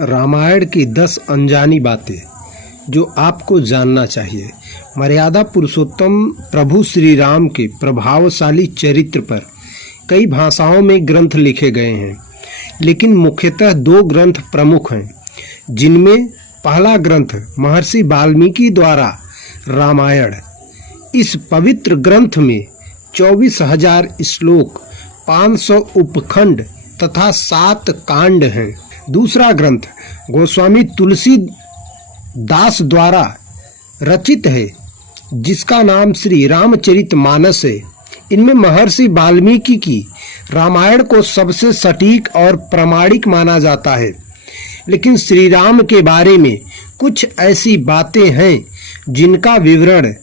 रामायण की 10 अनजानी बातें जो आपको जानना चाहिए। मर्यादा पुरुषोत्तम प्रभु श्री राम के प्रभावशाली चरित्र पर कई भाषाओं में ग्रंथ लिखे गए हैं, लेकिन मुख्यतः 2 ग्रंथ प्रमुख हैं, जिनमें पहला ग्रंथ महर्षि वाल्मीकि द्वारा रामायण। इस पवित्र ग्रंथ में 24,000 श्लोक, 500 उपखंड तथा 7 कांड हैं। दूसरा ग्रंथ गोस्वामी तुलसीदास द्वारा रचित है, जिसका नाम श्री रामचरितमानस है। इनमें महर्षि वाल्मीकि की रामायण को सबसे सटीक और प्रामाणिक माना जाता है, लेकिन श्री राम के बारे में कुछ ऐसी बातें हैं जिनका विवरण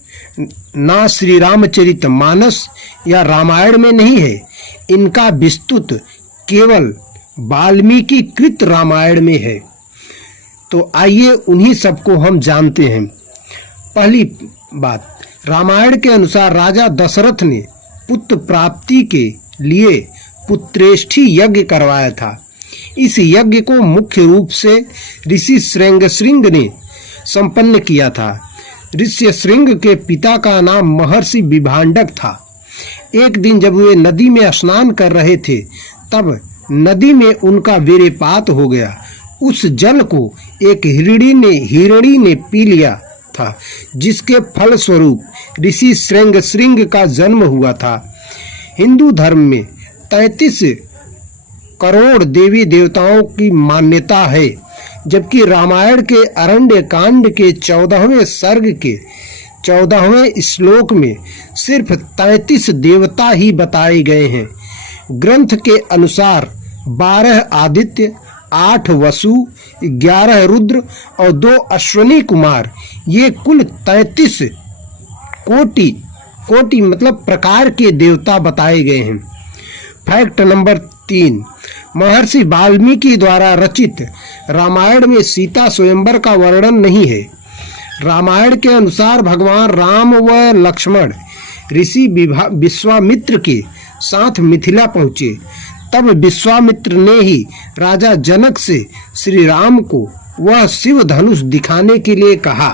ना श्री रामचरितमानस या रामायण में नहीं है। इनका विस्तृत केवल वाल्मीकि कृत रामायण में है। तो आइए उन्हीं सबको हम जानते हैं। पहली बात, रामायण के अनुसार राजा दशरथ ने पुत्र प्राप्ति के लिए पुत्रेष्ठी यज्ञ करवाया था। इस यज्ञ को मुख्य रूप से ऋषि श्रृंग ने संपन्न किया था। ऋषि श्रृंग के पिता का नाम महर्षि विभांडक था। एक दिन जब वे नदी में स्नान कर रहे थे, तब नदी में उनका वीर्यपात हो गया। उस जल को एक हिरणी ने पी लिया था, जिसके फलस्वरूप ऋषि श्रृंग का जन्म हुआ था। हिंदू धर्म में 33 करोड़ देवी देवताओं की मान्यता है, जबकि रामायण के अरण्य कांड के 14वें सर्ग के 14वें श्लोक में सिर्फ 33 देवता ही बताए गए हैं। ग्रंथ के अनुसार 12 आदित्य, 8 वसु, 11 रुद्र और 2 अश्वनी कुमार, ये कुल 33 कोटि मतलब प्रकार के देवता बताए गए हैं। फैक्ट नंबर 3, महर्षि वाल्मीकि द्वारा रचित रामायण में सीता स्वयंवर का वर्णन नहीं है। रामायण के अनुसार भगवान राम व लक्ष्मण ऋषि विश्वामित्र के साथ मिथिला पहुँचे। तब विश्वामित्र ने ही राजा जनक से श्री राम को वह शिव धनुष दिखाने के लिए कहा।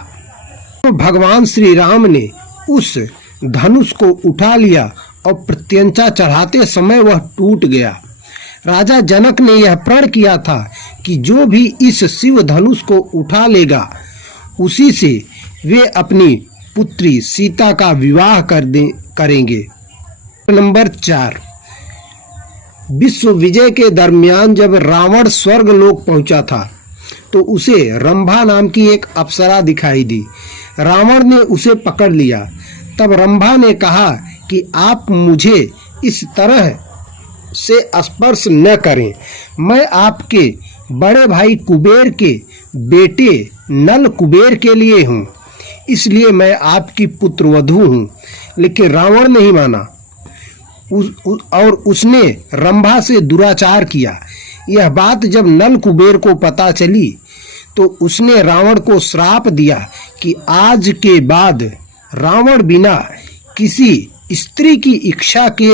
तो भगवान श्री राम ने उस धनुष को उठा लिया और प्रत्यंचा चढ़ाते समय वह टूट गया। राजा जनक ने यह प्रण किया था कि जो भी इस शिव धनुष को उठा लेगा, उसी से वे अपनी पुत्री सीता का विवाह करेंगे। नंबर 4, विश्व विजय के दरमियान जब रावण स्वर्ग लोक पहुंचा था, तो उसे रंभा नाम की एक अप्सरा दिखाई दी। रावण ने उसे पकड़ लिया। तब रंभा ने कहा कि आप मुझे इस तरह से स्पर्श न करें। मैं आपके बड़े भाई कुबेर के बेटे नल कुबेर के लिए हूँ, इसलिए मैं आपकी पुत्रवधू हूँ। लेकिन रावण नहीं माना और उसने रंभा से दुराचार किया। यह बात जब नल कुबेर को पता चली, तो उसने रावण को श्राप दिया कि आज के बाद रावण बिना किसी स्त्री की इच्छा के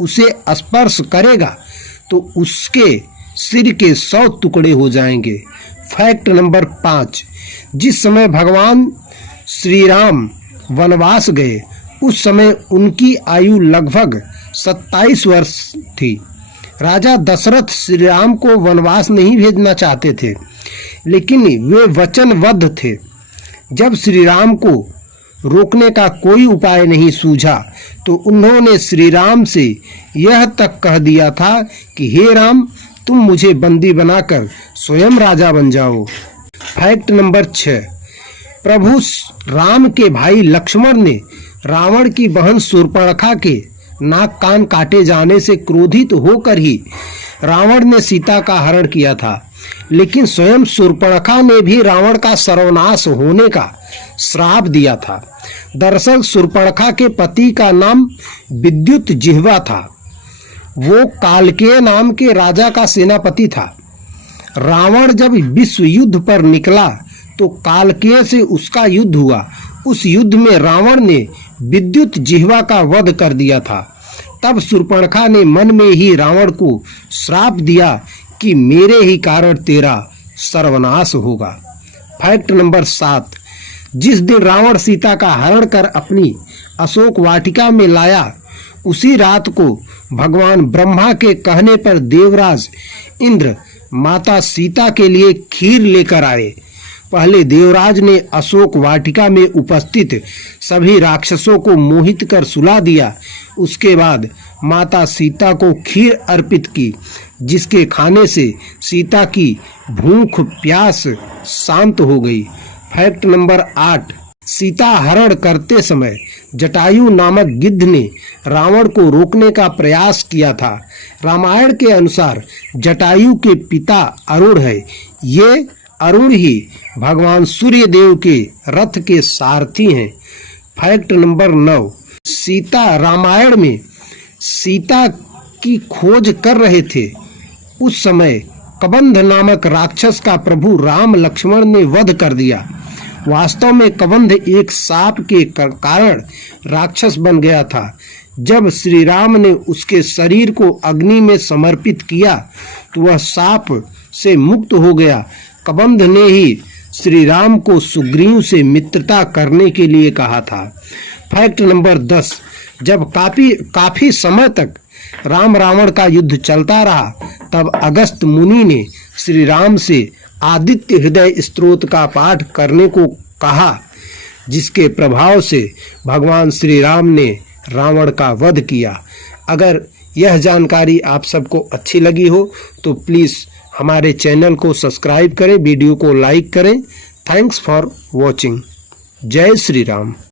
उसे स्पर्श करेगा तो उसके सिर के 100 टुकड़े हो जाएंगे। फैक्ट नंबर 5, जिस समय भगवान श्री राम वनवास गए, उस समय उनकी आयु लगभग 27 वर्ष थी। राजा दशरथ श्री राम को वनवास नहीं भेजना चाहते थे, लेकिन वे वचनबद्ध थे। जब श्री राम को रोकने का कोई उपाय नहीं सूझा, तो उन्होंने श्री राम से यह तक कह दिया था कि हे राम, तुम मुझे बंदी बनाकर स्वयं राजा बन जाओ। फैक्ट नंबर 6, प्रभु राम के भाई लक्ष्मण ने रावण की बहन शूर्पणखा के नाक कान काटे जाने से क्रोधित होकर ही रावण ने सीता का हरण किया था। लेकिन स्वयं शूर्पणखा ने भी रावण का सर्वनाश होने का श्राप दिया था। दरअसल शूर्पणखा के पति का नाम विद्युत जिह्वा था। वो कालकेय नाम के राजा का सेनापति था। रावण जब विश्व युद्ध पर निकला, तो कालकेय से उसका युद्ध हुआ। उस युद्ध में रावण ने विद्युत जिह्वा का वध कर दिया था। तब शूर्पणखा ने मन में ही रावण को श्राप दिया कि मेरे ही कारण तेरा सर्वनाश होगा। फैक्ट नंबर 7, जिस दिन रावण सीता का हरण कर अपनी अशोक वाटिका में लाया, उसी रात को भगवान ब्रह्मा के कहने पर देवराज इंद्र माता सीता के लिए खीर लेकर आए। पहले देवराज ने अशोक वाटिका में उपस्थित सभी राक्षसों को मोहित कर सुला दिया। उसके बाद माता सीता को खीर अर्पित की, जिसके खाने से सीता की भूख प्यास शांत हो गई। फैक्ट नंबर 8, सीता हरण करते समय जटायु नामक गिद्ध ने रावण को रोकने का प्रयास किया था। रामायण के अनुसार जटायु के पिता अरुण है। ये अरुण ही भगवान सूर्य देव के रथ के सारथी हैं। फैक्ट नंबर 9, सीता रामायण में सीता की खोज कर रहे थे। उस समय कबंध नामक राक्षस का प्रभु राम लक्ष्मण ने वध कर दिया। वास्तव में कबंध एक सांप के कारण राक्षस बन गया था। जब श्री राम ने उसके शरीर को अग्नि में समर्पित किया तो वह सांप से मुक्त हो गया। कबंध ने ही श्री राम को सुग्रीव से मित्रता करने के लिए कहा था। फैक्ट नंबर 10, जब काफी समय तक राम रावण का युद्ध चलता रहा, तब अगस्त मुनि ने श्री राम से आदित्य हृदय स्तोत्र का पाठ करने को कहा, जिसके प्रभाव से भगवान श्री राम ने रावण का वध किया। अगर यह जानकारी आप सबको अच्छी लगी हो तो प्लीज़ हमारे चैनल को सब्सक्राइब करें, वीडियो को लाइक करें। Thanks for watching. जय श्री राम।